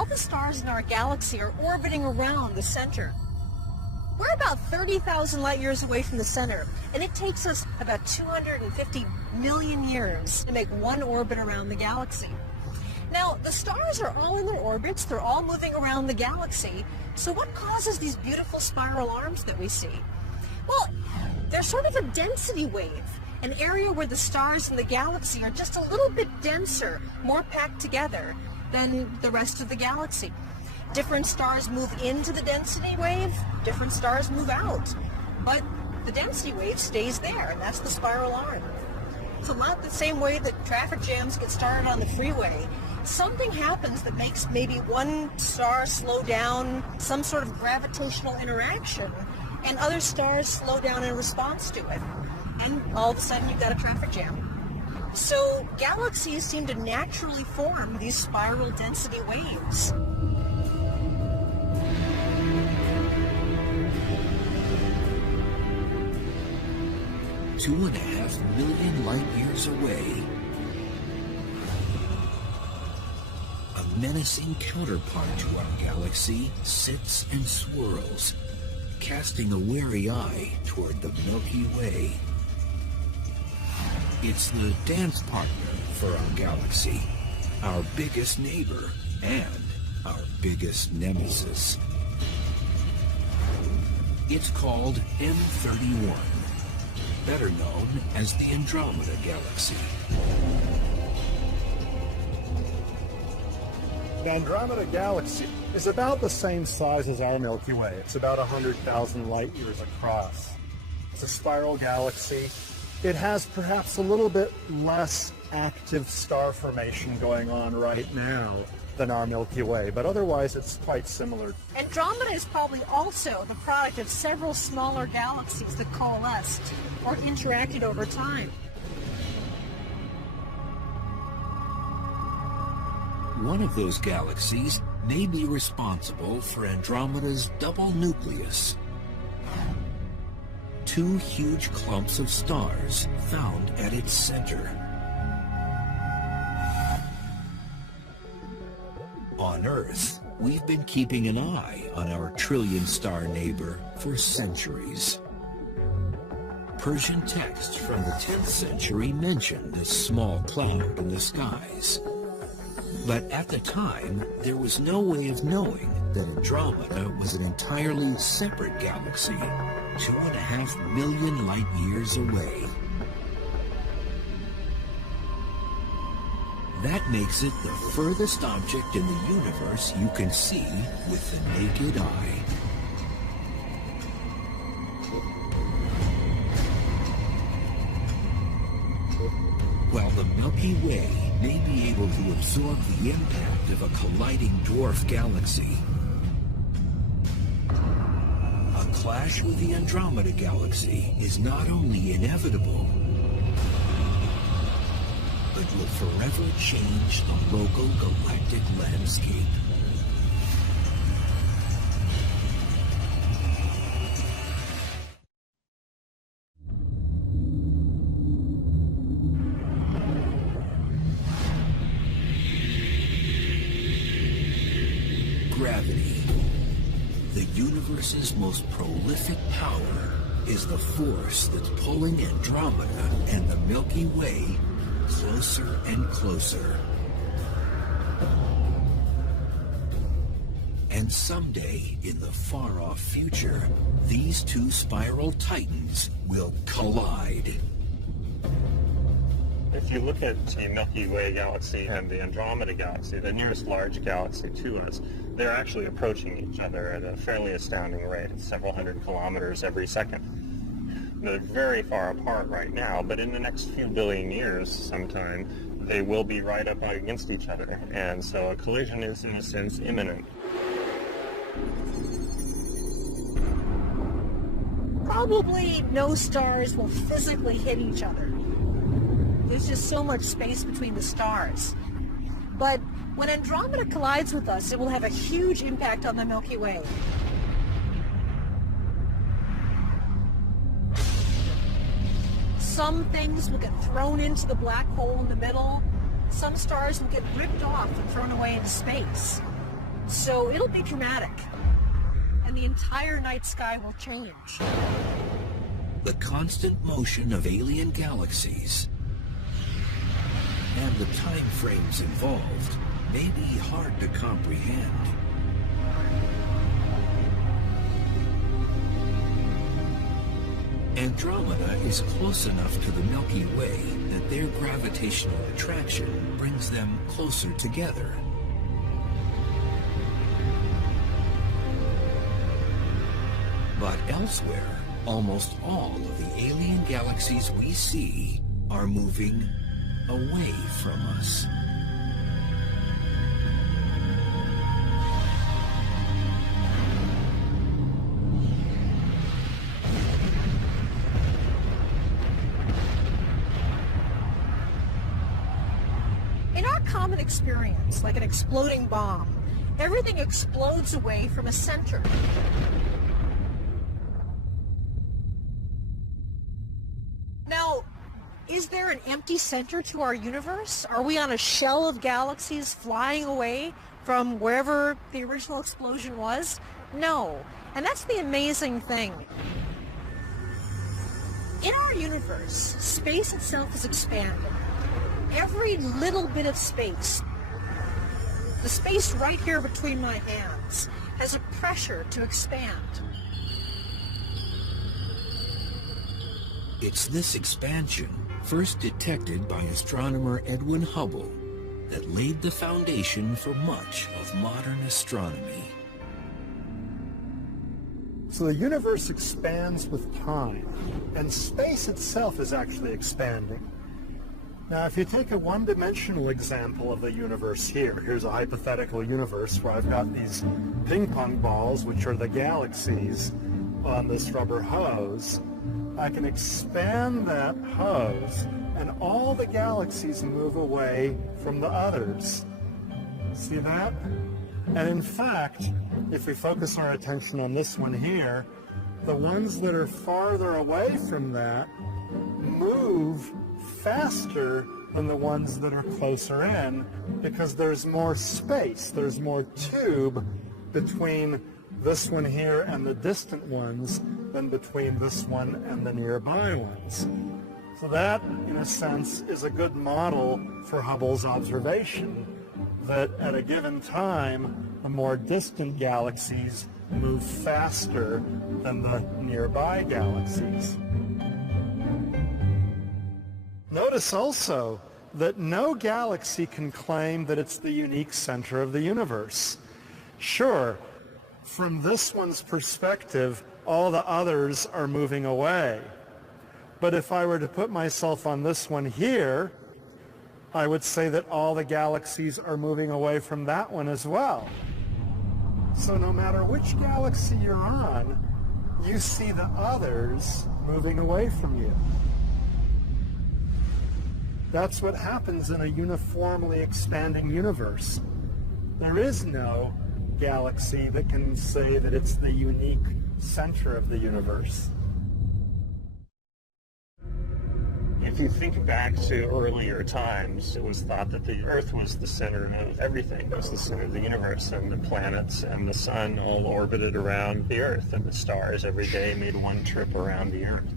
all the stars in our galaxy are orbiting around the center. We're about 30,000 light years away from the center, and it takes us about 250 million years to make one orbit around the galaxy. Now, the stars are all in their orbits, they're all moving around the galaxy, so what causes these beautiful spiral arms that we see? Well, they're sort of a density wave, an area where the stars in the galaxy are just a little bit denser, more packed together than the rest of the galaxy. Different stars move into the density wave, different stars move out, but the density wave stays there, and that's the spiral arm. It's a lot the same way that traffic jams get started on the freeway. Something happens that makes maybe one star slow down, some sort of gravitational interaction, and other stars slow down in response to it. And all of a sudden you've got a traffic jam. So galaxies seem to naturally form these spiral density waves. Two and a half million light years away, a menacing counterpart to our galaxy sits and swirls, casting a wary eye toward the Milky Way. It's the dance partner for our galaxy, our biggest neighbor, and our biggest nemesis. It's called M31. Better known as the Andromeda Galaxy. The Andromeda Galaxy is about the same size as our Milky Way. It's about 100,000 light years across. It's a spiral galaxy. It has perhaps a little bit less active star formation going on right now than our Milky Way, but otherwise it's quite similar. Andromeda is probably also the product of several smaller galaxies that coalesced or interacted over time. One of those galaxies may be responsible for Andromeda's double nucleus. Two huge clumps of stars found at its center. On Earth, we've been keeping an eye on our trillion-star neighbor for centuries. Persian texts from the 10th century mentioned this small cloud in the skies. But at the time, there was no way of knowing that Andromeda was an entirely separate galaxy, 2.5 million light years away. That makes it the furthest object in the universe you can see with the naked eye. While the Milky Way may be able to absorb the impact of a colliding dwarf galaxy, a clash with the Andromeda Galaxy is not only inevitable, but will forever change the local galactic landscape. Gravity, the universe's most prolific power, is the force that's pulling Andromeda and the Milky Way closer and closer. And someday, in the far-off future, these two spiral titans will collide. If you look at the Milky Way galaxy and the Andromeda galaxy, the nearest large galaxy to us, they're actually approaching each other at a fairly astounding rate, several hundred kilometers every second. They're very far apart right now, but in the next few billion years sometime, they will be right up against each other, and so a collision is, in a sense, imminent. Probably no stars will physically hit each other. There's just so much space between the stars. But when Andromeda collides with us, it will have a huge impact on the Milky Way. Some things will get thrown into the black hole in the middle. Some stars will get ripped off and thrown away into space. So it'll be dramatic, and the entire night sky will change. The constant motion of alien galaxies and the time frames involved may be hard to comprehend. Andromeda is close enough to the Milky Way that their gravitational attraction brings them closer together. But elsewhere, almost all of the alien galaxies we see are moving away from us. In our common experience, like an exploding bomb, everything explodes away from a center. Now, is there an empty center to our universe? Are we on a shell of galaxies flying away from wherever the original explosion was? No. And that's the amazing thing. In our universe, space itself is expanding. Every little bit of space, the space right here between my hands, has a pressure to expand. It's this expansion, first detected by astronomer Edwin Hubble, that laid the foundation for much of modern astronomy. So the universe expands with time, and space itself is actually expanding. Now, if you take a one-dimensional example of the universe here, here's a hypothetical universe where I've got these ping pong balls, which are the galaxies, on this rubber hose. I can expand that hose, and all the galaxies move away from the others. See that? And in fact, if we focus our attention on this one here, the ones that are farther away from that move faster than the ones that are closer in, because there's more space, there's more tube between this one here and the distant ones than between this one and the nearby ones. So that, in a sense, is a good model for Hubble's observation, that at a given time, the more distant galaxies move faster than the nearby galaxies. Notice also that no galaxy can claim that it's the unique center of the universe. Sure, from this one's perspective, all the others are moving away. But if I were to put myself on this one here, I would say that all the galaxies are moving away from that one as well. So no matter which galaxy you're on, you see the others moving away from you. That's what happens in a uniformly expanding universe. There is no galaxy that can say that it's the unique center of the universe. If you think back to earlier times, it was thought that the Earth was the center of everything. It was the center of the universe, and the planets and the sun all orbited around the Earth, and the stars every day made one trip around the Earth.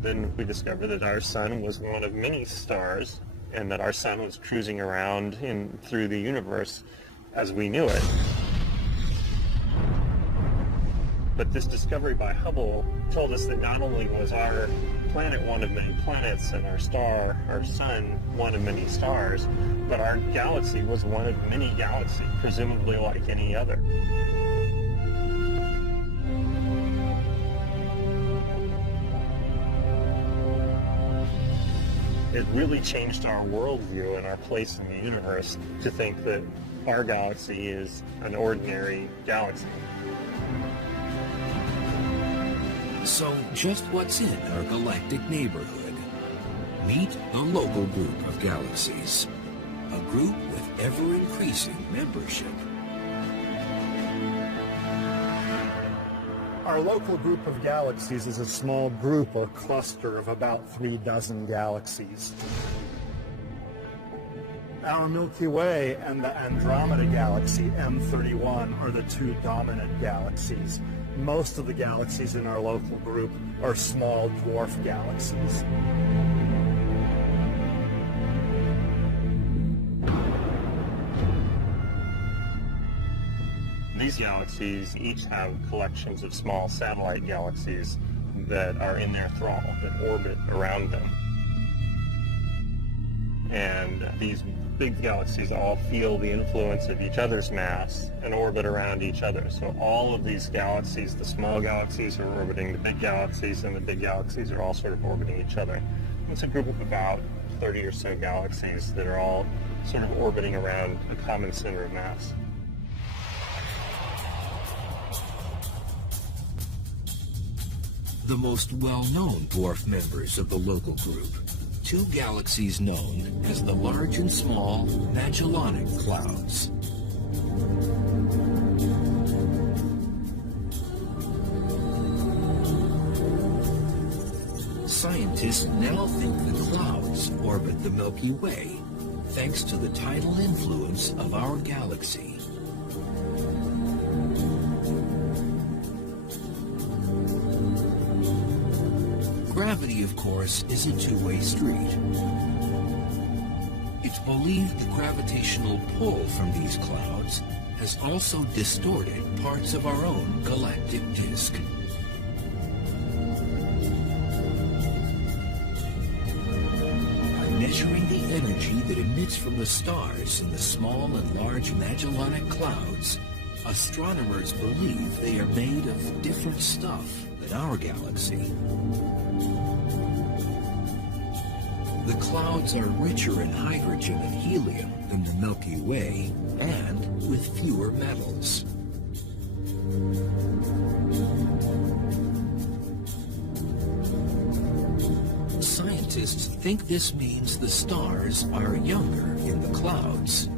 Then we discovered that our sun was one of many stars, and that our sun was cruising around through the universe as we knew it. But this discovery by Hubble told us that not only was our planet one of many planets, and our star, our sun, one of many stars, but our galaxy was one of many galaxies, presumably like any other. It really changed our worldview and our place in the universe to think that our galaxy is an ordinary galaxy. So just what's in our galactic neighborhood? Meet the local group of galaxies, a group with ever-increasing membership. Our local group of galaxies is a small group or cluster of about 36 galaxies. Our Milky Way and the Andromeda Galaxy, M31, are the two dominant galaxies. Most of the galaxies in our local group are small dwarf galaxies. These galaxies each have collections of small satellite galaxies that are in their thrall, that orbit around them. And these big galaxies all feel the influence of each other's mass and orbit around each other. So all of these galaxies, the small galaxies are orbiting the big galaxies, and the big galaxies are all sort of orbiting each other. It's a group of about 30 or so galaxies that are all sort of orbiting around a common center of mass. The most well-known dwarf members of the local group, two galaxies known as the Large and Small Magellanic Clouds. Scientists now think the clouds orbit the Milky Way, thanks to the tidal influence of our galaxy. Gravity, of course, is a two-way street. It's believed the gravitational pull from these clouds has also distorted parts of our own galactic disk. By measuring the energy that emits from the stars in the small and large Magellanic Clouds, astronomers believe they are made of different stuff than our galaxy. The clouds are richer in hydrogen and helium than the Milky Way, and with fewer metals. Scientists think this means the stars are younger in the clouds.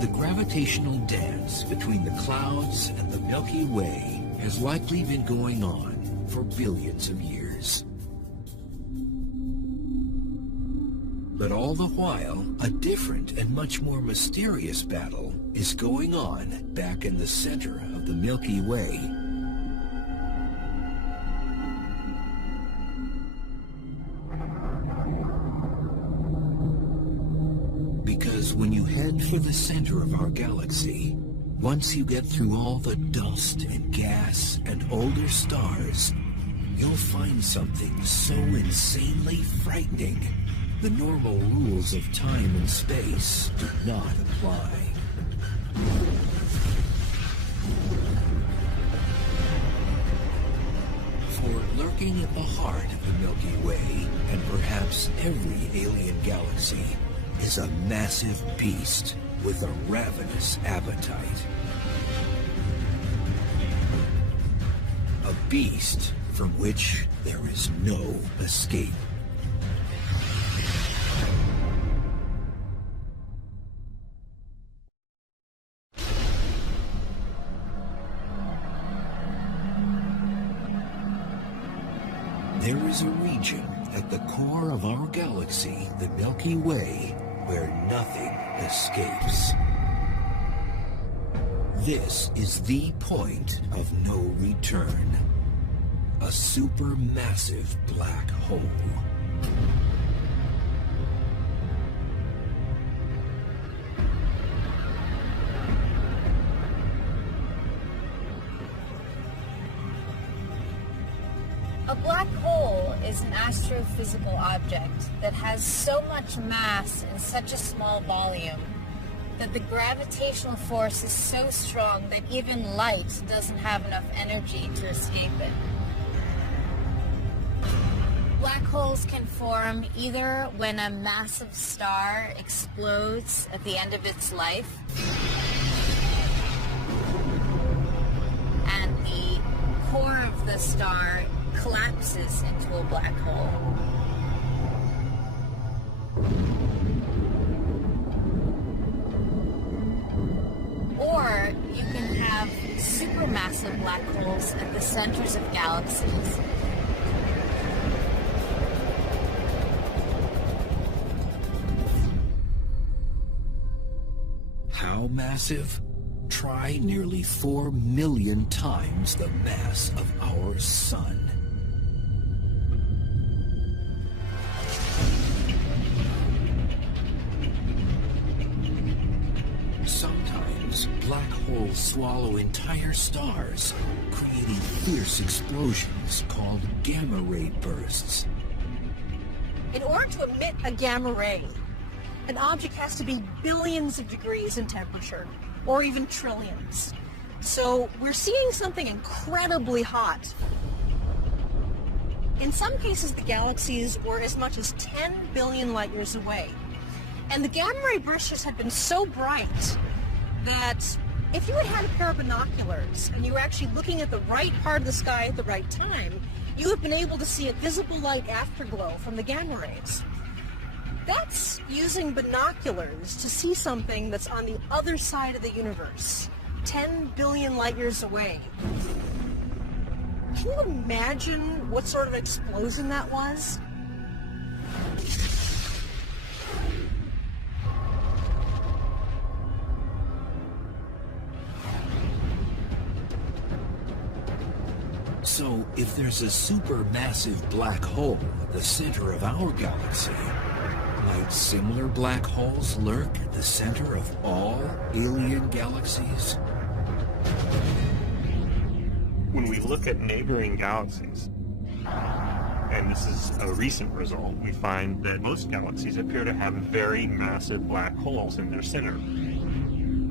The gravitational dance between the clouds and the Milky Way has likely been going on for billions of years. But all the while, a different and much more mysterious battle is going on back in the center of the Milky Way. Because when you head for the center of our galaxy, once you get through all the dust and gas and older stars, you'll find something so insanely frightening, the normal rules of time and space do not apply. For lurking at the heart of the Milky Way, and perhaps every alien galaxy, is a massive beast with a ravenous appetite. A beast from which there is no escape. There is a region at the core of our galaxy, the Milky Way, where nothing escapes. This is the point of no return. A supermassive black hole. A black hole is an astrophysical object that has so much mass in such a small volume that the gravitational force is so strong that even light doesn't have enough energy to escape it. Black holes can form either when a massive star explodes at the end of its life, and the core of the star collapses into a black hole. Or you can have supermassive supermassive black holes at the centers of galaxies. How massive? Try nearly 4 million times the mass of our Sun. Sometimes black holes swallow entire stars, creating fierce explosions called gamma ray bursts. In order to emit a gamma ray, an object has to be billions of degrees in temperature, or even trillions. So we're seeing something incredibly hot. In some cases, the galaxies were as much as 10 billion light years away. And the gamma ray bursts had been so bright that if you had had a pair of binoculars and you were actually looking at the right part of the sky at the right time, you would have been able to see a visible light afterglow from the gamma rays. That's using binoculars to see something that's on the other side of the universe, 10 billion light years away. Can you imagine what sort of explosion that was? So, if there's a supermassive black hole at the center of our galaxy, might similar black holes lurk at the center of all alien galaxies? When we look at neighboring galaxies, and this is a recent result, we find that most galaxies appear to have very massive black holes in their center,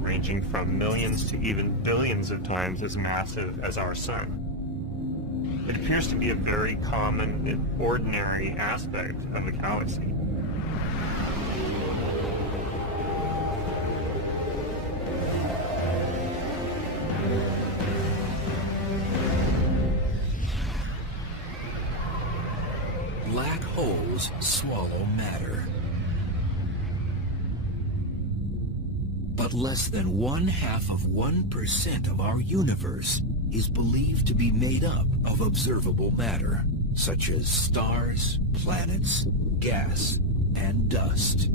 ranging from millions to even billions of times as massive as our Sun. It appears to be a very common and ordinary aspect of a galaxy. Black holes swallow matter. But less than 0.5% of our universe is believed to be made up of observable matter, such as stars, planets, gas, and dust.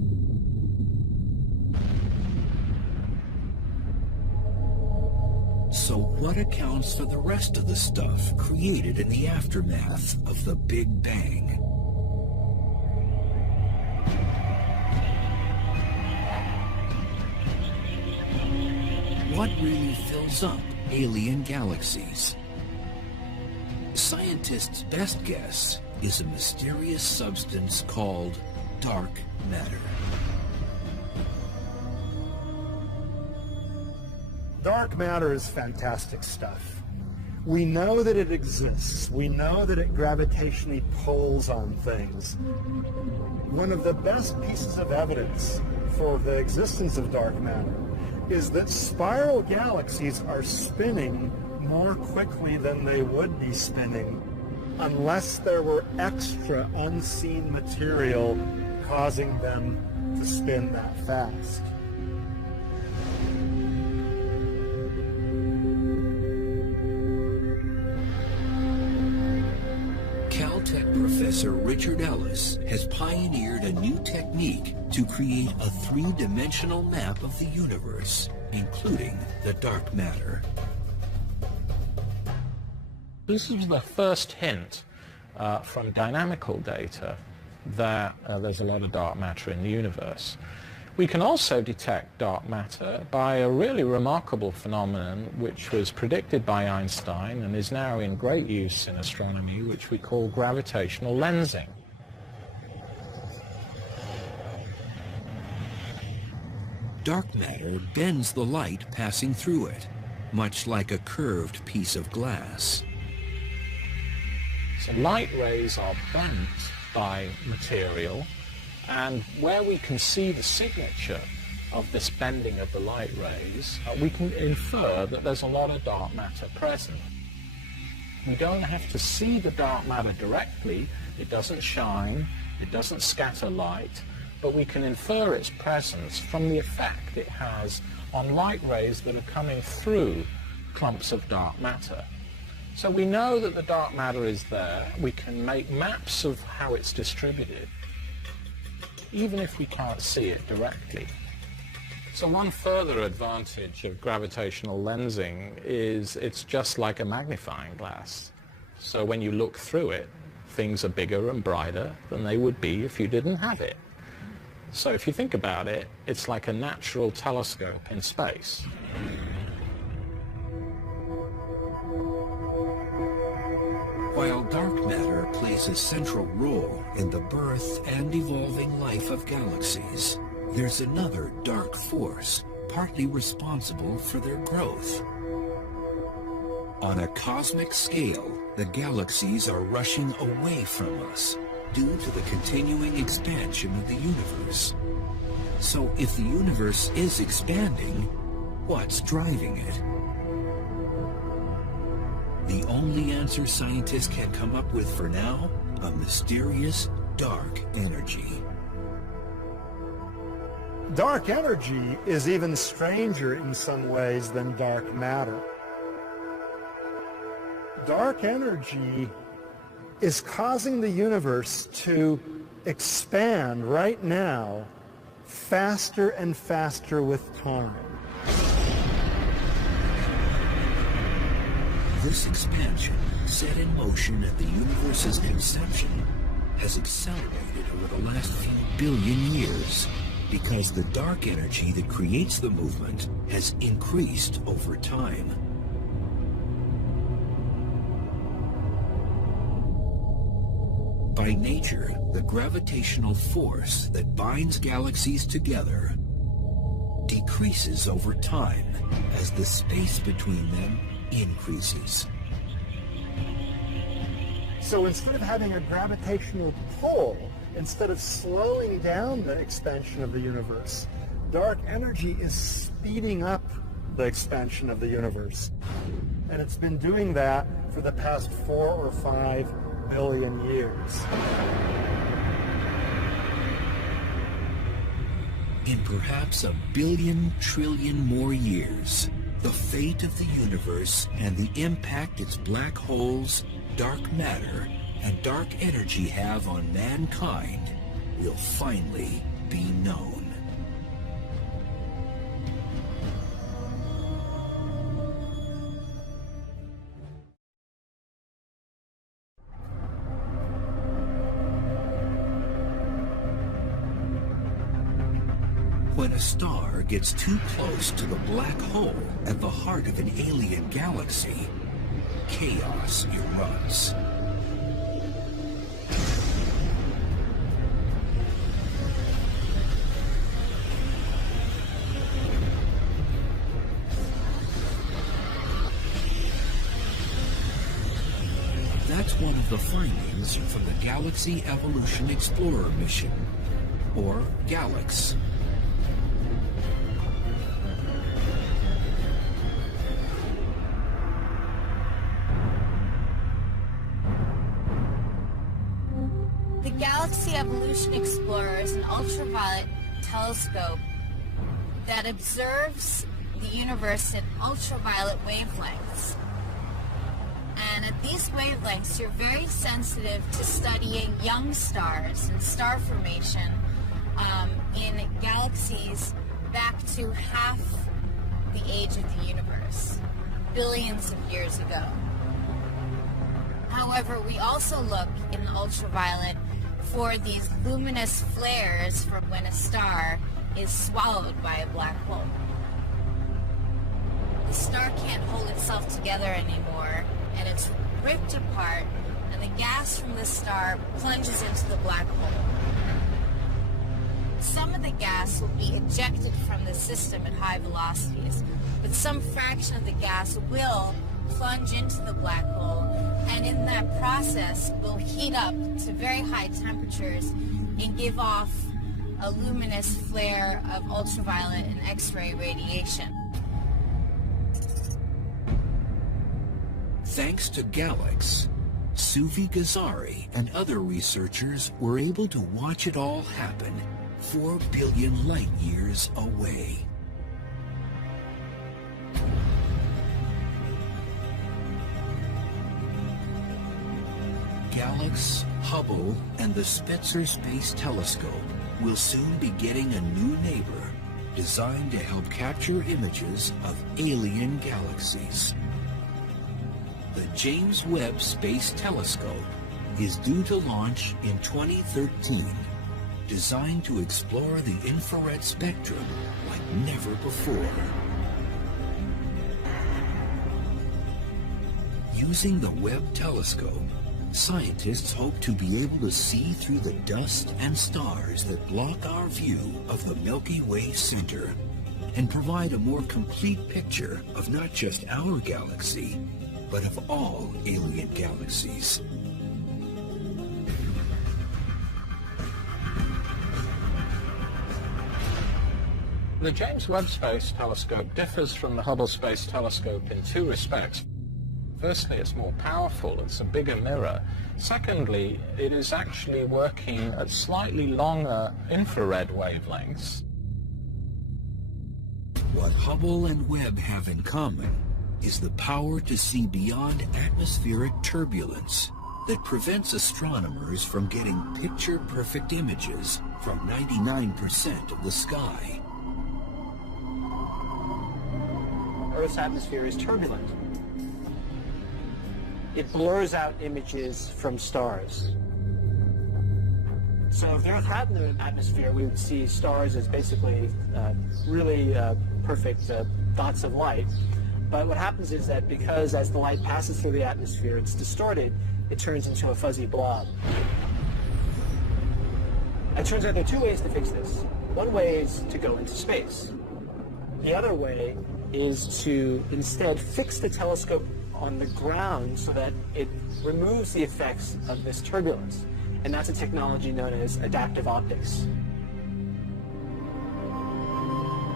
So what accounts for the rest of the stuff created in the aftermath of the Big Bang? What really fills up alien galaxies? Scientists' best guess is a mysterious substance called dark matter. Dark matter is fantastic stuff. We know that it exists. We know that it gravitationally pulls on things. One of the best pieces of evidence for the existence of dark matter is that spiral galaxies are spinning more quickly than they would be spinning unless there were extra unseen material causing them to spin that fast. Caltech professor Richard Ellis has pioneered a new technique to create a three-dimensional map of the universe, including the dark matter. This is the first hint from dynamical data that there's a lot of dark matter in the universe. We can also detect dark matter by a really remarkable phenomenon which was predicted by Einstein and is now in great use in astronomy, which we call gravitational lensing. Dark matter bends the light passing through it, much like a curved piece of glass. So light rays are bent by material, and where we can see the signature of this bending of the light rays, we can infer that there's a lot of dark matter present. We don't have to see the dark matter directly. It doesn't shine, it doesn't scatter light, but we can infer its presence from the effect it has on light rays that are coming through clumps of dark matter. So we know that the dark matter is there. We can make maps of how it's distributed, even if we can't see it directly. So one further advantage of gravitational lensing is it's just like a magnifying glass. So when you look through it, things are bigger and brighter than they would be if you didn't have it. So if you think about it, it's like a natural telescope in space. While dark matter plays a central role in the birth and evolving life of galaxies, there's another dark force partly responsible for their growth. On a cosmic scale, the galaxies are rushing away from us due to the continuing expansion of the universe. So if the universe is expanding, what's driving it? The only answer scientists can come up with for now, a mysterious dark energy. Dark energy is even stranger in some ways than dark matter. Dark energy is causing the universe to expand right now faster and faster with time. This expansion, set in motion at the universe's conception, has accelerated over the last few billion years because the dark energy that creates the movement has increased over time. By nature, the gravitational force that binds galaxies together decreases over time as the space between them increases. So instead of having a gravitational pull, instead of slowing down the expansion of the universe, dark energy is speeding up the expansion of the universe. And it's been doing that for the past 4 or 5 billion years. In perhaps 1 billion trillion more years, the fate of the universe and the impact its black holes, dark matter, and dark energy have on mankind will finally be known. When a star gets too close to the black hole at the heart of an alien galaxy, chaos erupts. That's one of the findings from the Galaxy Evolution Explorer mission, or GALEX. The Galaxy Evolution Explorer is an ultraviolet telescope that observes the universe in ultraviolet wavelengths. And at these wavelengths, you're very sensitive to studying young stars and star formation in galaxies back to half the age of the universe, billions of years ago. However, we also look in ultraviolet for these luminous flares from when a star is swallowed by a black hole. The star can't hold itself together anymore, and it's ripped apart, and the gas from the star plunges into the black hole. Some of the gas will be ejected from the system at high velocities, but some fraction of the gas will plunge into the black hole, and in that process will heat up to very high temperatures and give off a luminous flare of ultraviolet and X-ray radiation. Thanks to GALEX, Suvi Ghazari and other researchers were able to watch it all happen 4 billion light years away. Galaxy, Hubble, and the Spitzer Space Telescope will soon be getting a new neighbor designed to help capture images of alien galaxies. The James Webb Space Telescope is due to launch in 2013, designed to explore the infrared spectrum like never before. Using the Webb telescope, scientists hope to be able to see through the dust and stars that block our view of the Milky Way center and provide a more complete picture of not just our galaxy, but of all alien galaxies. The James Webb Space Telescope differs from the Hubble Space Telescope in two respects. Firstly, it's more powerful, it's a bigger mirror. Secondly, it is actually working at slightly longer infrared wavelengths. What Hubble and Webb have in common is the power to see beyond atmospheric turbulence that prevents astronomers from getting picture-perfect images from 99% of the sky. Earth's atmosphere is turbulent. It blurs out images from stars. So if the Earth had an atmosphere, we would see stars as basically really perfect dots of light. But what happens is that because as the light passes through the atmosphere, it's distorted, it turns into a fuzzy blob. It turns out there are two ways to fix this. One way is to go into space. The other way is to instead fix the telescope on the ground so that it removes the effects of this turbulence. And that's a technology known as adaptive optics.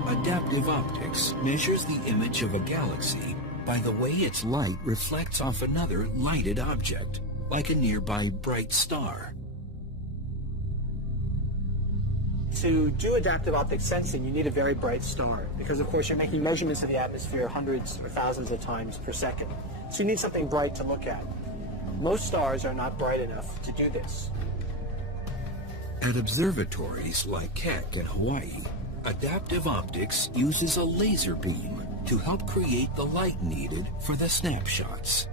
Adaptive optics measures the image of a galaxy by the way its light reflects off another lighted object, like a nearby bright star. To do adaptive optic sensing, you need a very bright star because, of course, you're making measurements of the atmosphere hundreds or thousands of times per second. So you need something bright to look at. Most stars are not bright enough to do this. At observatories like Keck in Hawaii, adaptive optics uses a laser beam to help create the light needed for the snapshots.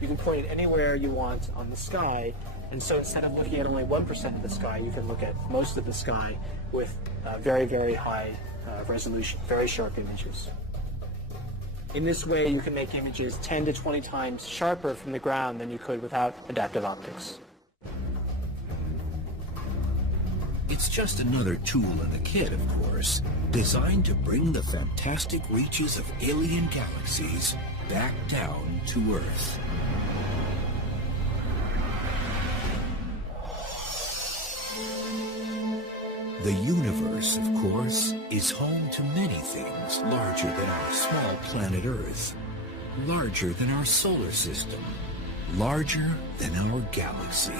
You can point it anywhere you want on the sky, and so instead of looking at only 1% of the sky, you can look at most of the sky with very, very high resolution, very sharp images. In this way, you can make images 10 to 20 times sharper from the ground than you could without adaptive optics. It's just another tool in the kit, of course, designed to bring the fantastic reaches of alien galaxies back down to Earth. The universe, of course, is home to many things larger than our small planet Earth, larger than our solar system, larger than our galaxy.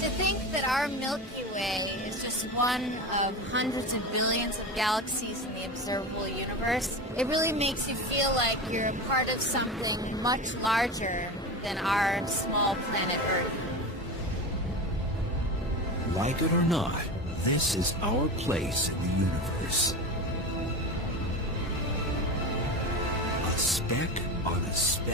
To think that our Milky Way is just one of hundreds of billions of galaxies in the observable universe, it really makes you feel like you're a part of something much larger than our small planet Earth. Like it or not, this is our place in the universe. A speck on a speck.